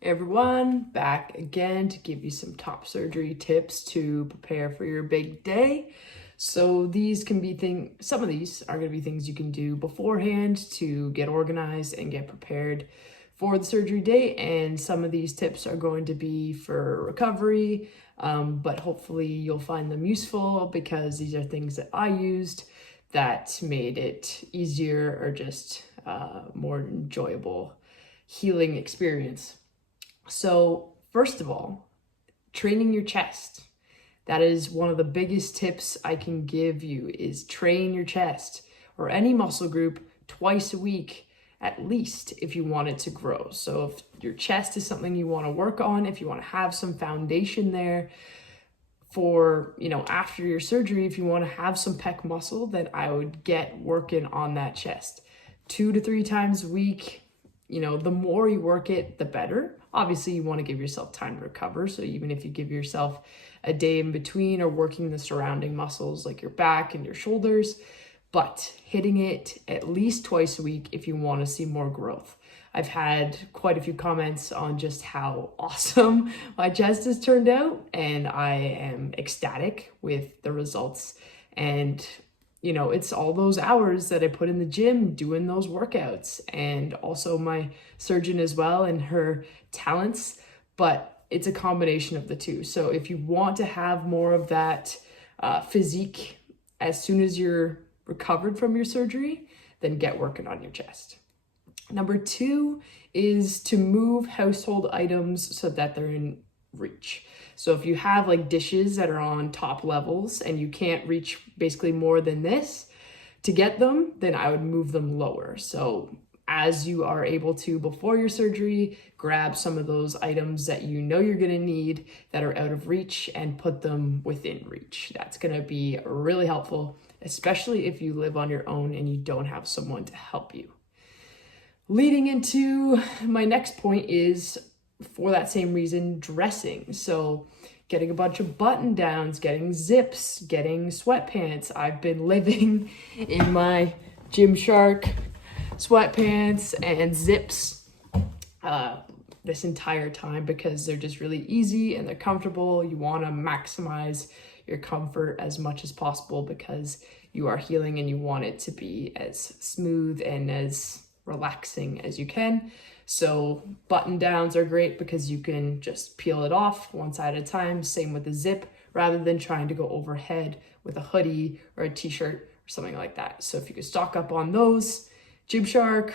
Everyone, back again to give you some top surgery tips to prepare for your big day. So these can be some of these are going to be things you can do beforehand to get organized and get prepared for the surgery day, and some of these tips are going to be for recovery, but hopefully you'll find them useful because these are things that I used that made it easier or just more enjoyable healing experience. So first of all, training your chest. That is one of the biggest tips I can give you, is train your chest or any muscle group twice a week, at least, if you want it to grow. So if your chest is something you want to work on, if you want to have some foundation there for, after your surgery, if you want to have some pec muscle, then I would get working on that chest 2 to 3 times a week. The more you work it, the better. Obviously, you want to give yourself time to recover. So even if you give yourself a day in between or working the surrounding muscles like your back and your shoulders, but hitting it at least twice a week if you want to see more growth. I've had quite a few comments on just how awesome my chest has turned out, and I am ecstatic with the results. And it's all those hours that I put in the gym doing those workouts, and also my surgeon as well and her talents, but it's a combination of the two. So if you want to have more of that physique as soon as you're recovered from your surgery, then get working on your chest. Number 2 is to move household items so that they're in reach. So if you have like dishes that are on top levels and you can't reach basically more than this to get them, then I would move them lower. So as you are able to before your surgery, grab some of those items that you know you're going to need that are out of reach and put them within reach. That's going to be really helpful, especially if you live on your own and you don't have someone to help you. Leading into my next point is, for that same reason, dressing. So getting a bunch of button downs, getting zips, getting sweatpants. I've been living in my Gymshark sweatpants and zips this entire time because they're just really easy and they're comfortable. You want to maximize your comfort as much as possible because you are healing and you want it to be as smooth and as relaxing as you can. So button downs are great because you can just peel it off one side at a time. Same with the zip, rather than trying to go overhead with a hoodie or a t-shirt or something like that. So if you could stock up on those, Gymshark,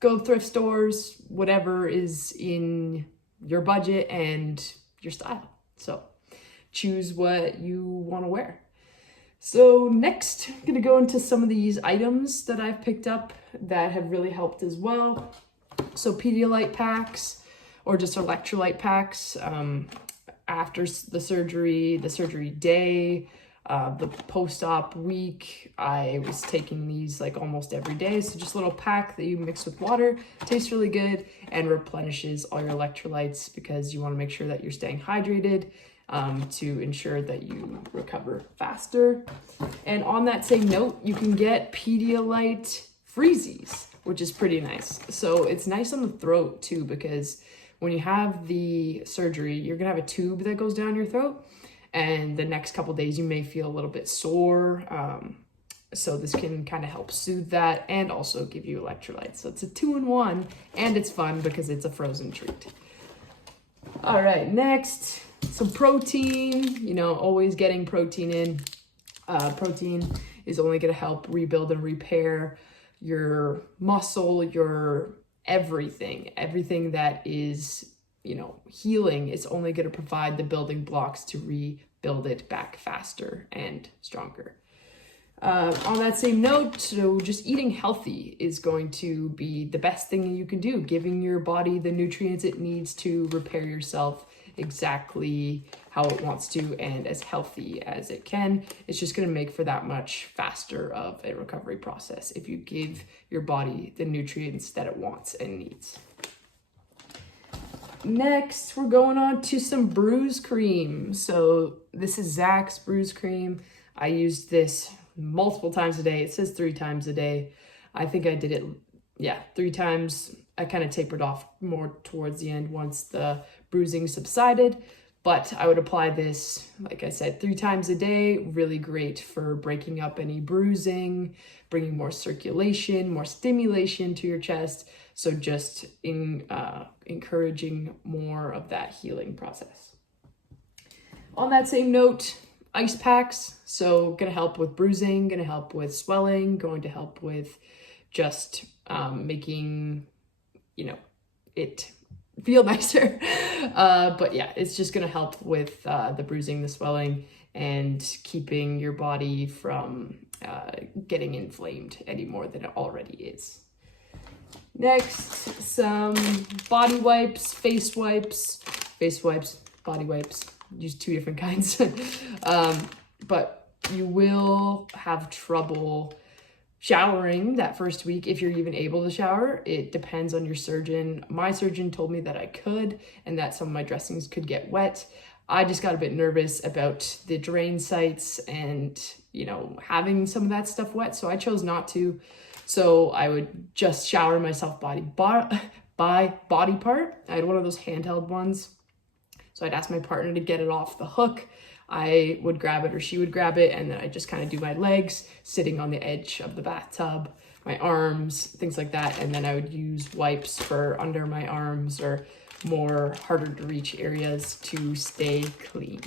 go thrift stores, whatever is in your budget and your style. So choose what you want to wear. So next, I'm gonna go into some of these items that I've picked up that have really helped as well. So Pedialyte packs or just electrolyte packs after the surgery day, the post-op week, I was taking these like almost every day. So just a little pack that you mix with water, tastes really good and replenishes all your electrolytes because you want to make sure that you're staying hydrated to ensure that you recover faster. And on that same note, you can get Pedialyte freezies, which is pretty nice. So it's nice on the throat too, because when you have the surgery, you're gonna have a tube that goes down your throat, and the next couple days you may feel a little bit sore. So this can kind of help soothe that and also give you electrolytes. So it's a 2-in-1, and it's fun because it's a frozen treat. All right, next, some protein. Always getting protein in. Protein is only gonna help rebuild and repair your muscle, your everything that is, healing is only going to provide the building blocks to rebuild it back faster and stronger. On that same note, so just eating healthy is going to be the best thing you can do, giving your body the nutrients it needs to repair yourself exactly how it wants to and as healthy as it can. It's just going to make for that much faster of a recovery process if you give your body the nutrients that it wants and needs. Next, we're going on to some bruise cream. So this is Zach's bruise cream. I used this multiple times a day. It says 3 times a day. I think I did it, 3 times I kind of tapered off more towards the end once the bruising subsided. But I would apply this, like I said, 3 times a day. Really great for breaking up any bruising, bringing more circulation, more stimulation to your chest. So just encouraging more of that healing process. On that same note, ice packs. So gonna help with bruising, gonna help with swelling, going to help with just making, it feel nicer. But yeah, it's just gonna help with the bruising, the swelling, and keeping your body from getting inflamed any more than it already is. Next, some body wipes, face wipes, body wipes. Use 2 different kinds. But you will have trouble showering that first week if you're even able to shower. It depends on your surgeon. My surgeon told me that I could and that some of my dressings could get wet. I just got a bit nervous about the drain sites and, having some of that stuff wet, so I chose not to. So I would just shower myself by body part. I had one of those handheld ones. So I'd ask my partner to get it off the hook. I would grab it or she would grab it, and then I just kind of do my legs sitting on the edge of the bathtub, my arms, things like that. And then I would use wipes for under my arms or more harder to reach areas to stay clean.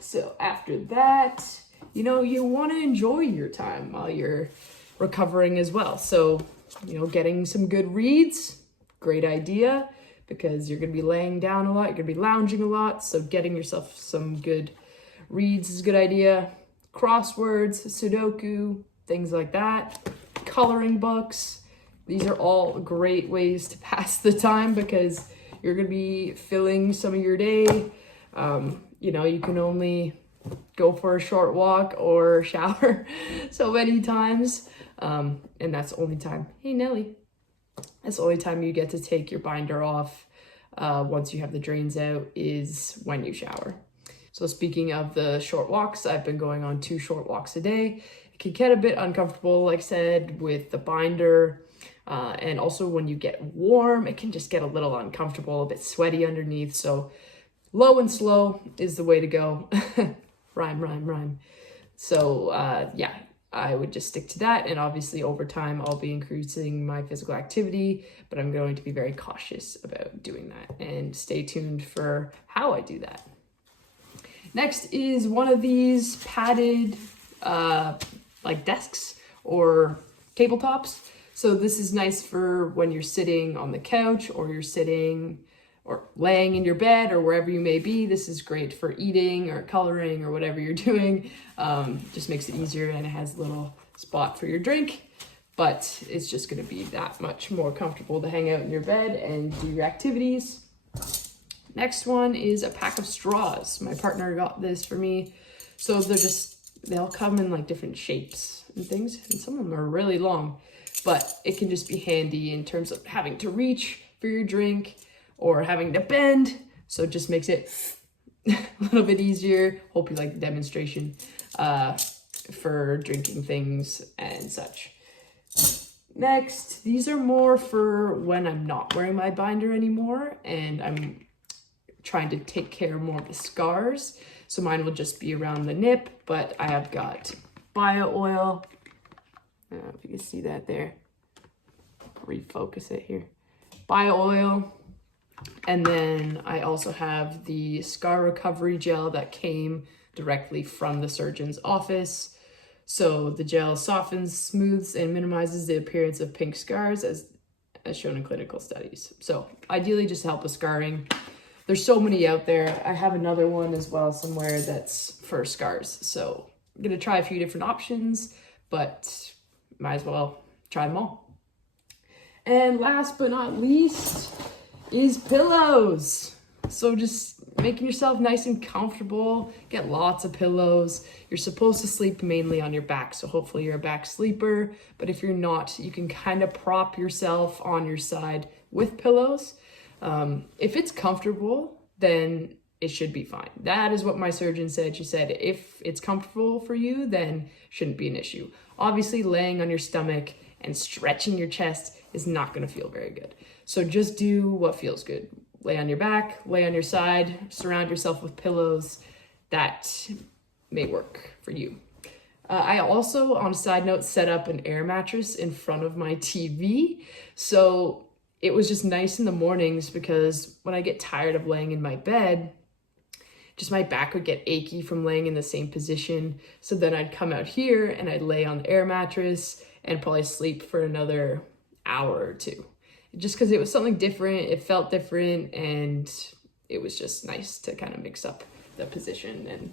So after that, you want to enjoy your time while you're recovering as well. So, getting some good reads, great idea, because you're going to be laying down a lot, you're going to be lounging a lot. So getting yourself some good reads is a good idea. Crosswords, Sudoku, things like that. Coloring books. These are all great ways to pass the time because you're going to be filling some of your day. You can only go for a short walk or shower so many times. And that's the only time. Hey, Nelly. That's the only time you get to take your binder off once you have the drains out is when you shower. So speaking of the short walks, I've been going on 2 short walks a day. It can get a bit uncomfortable, like I said, with the binder. And also when you get warm, it can just get a little uncomfortable, a bit sweaty underneath. So low and slow is the way to go. Rhyme. So yeah, I would just stick to that. And obviously over time, I'll be increasing my physical activity, but I'm going to be very cautious about doing that, and stay tuned for how I do that. Next is one of these padded like desks or tabletops. So this is nice for when you're sitting on the couch or you're sitting or laying in your bed or wherever you may be. This is great for eating or coloring or whatever you're doing. Just makes it easier, and it has a little spot for your drink, but it's just going to be that much more comfortable to hang out in your bed and do your activities. Next one is a pack of straws. My partner got this for me. So they'll come in like different shapes and things, and some of them are really long, but it can just be handy in terms of having to reach for your drink or having to bend. So it just makes it a little bit easier. Hope you like the demonstration for drinking things and such. Next, these are more for when I'm not wearing my binder anymore and I'm trying to take care more of the scars. So mine will just be around the nip, but I have got bio oil. I don't know if you can see that there. Refocus it here. Bio oil. And then I also have the scar recovery gel that came directly from the surgeon's office. So the gel softens, smooths, and minimizes the appearance of pink scars as shown in clinical studies. So ideally just help with scarring. There's so many out there. I have another one as well somewhere that's for scars. So I'm gonna try a few different options, but might as well try them all. And last but not least is pillows. So just making yourself nice and comfortable, get lots of pillows. You're supposed to sleep mainly on your back, so hopefully you're a back sleeper, but if you're not, you can kind of prop yourself on your side with pillows. If it's comfortable, then it should be fine. That is what my surgeon said. She said, if it's comfortable for you, then shouldn't be an issue. Obviously, laying on your stomach and stretching your chest is not gonna feel very good. So just do what feels good. Lay on your back, lay on your side, surround yourself with pillows. That may work for you. I also, on a side note, set up an air mattress in front of my TV. So it was just nice in the mornings because when I get tired of laying in my bed, just my back would get achy from laying in the same position. So then I'd come out here and I'd lay on the air mattress and probably sleep for another hour or two. Just because it was something different, it felt different, and it was just nice to kind of mix up the position. And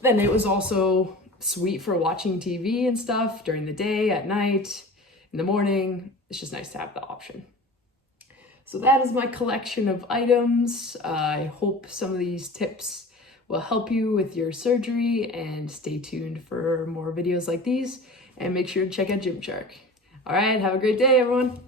then it was also sweet for watching TV and stuff during the day, at night, in the morning. It's just nice to have the option. So that is my collection of items. I hope some of these tips will help you with your surgery, and stay tuned for more videos like these, and make sure to check out Gymshark. All right, have a great day, everyone.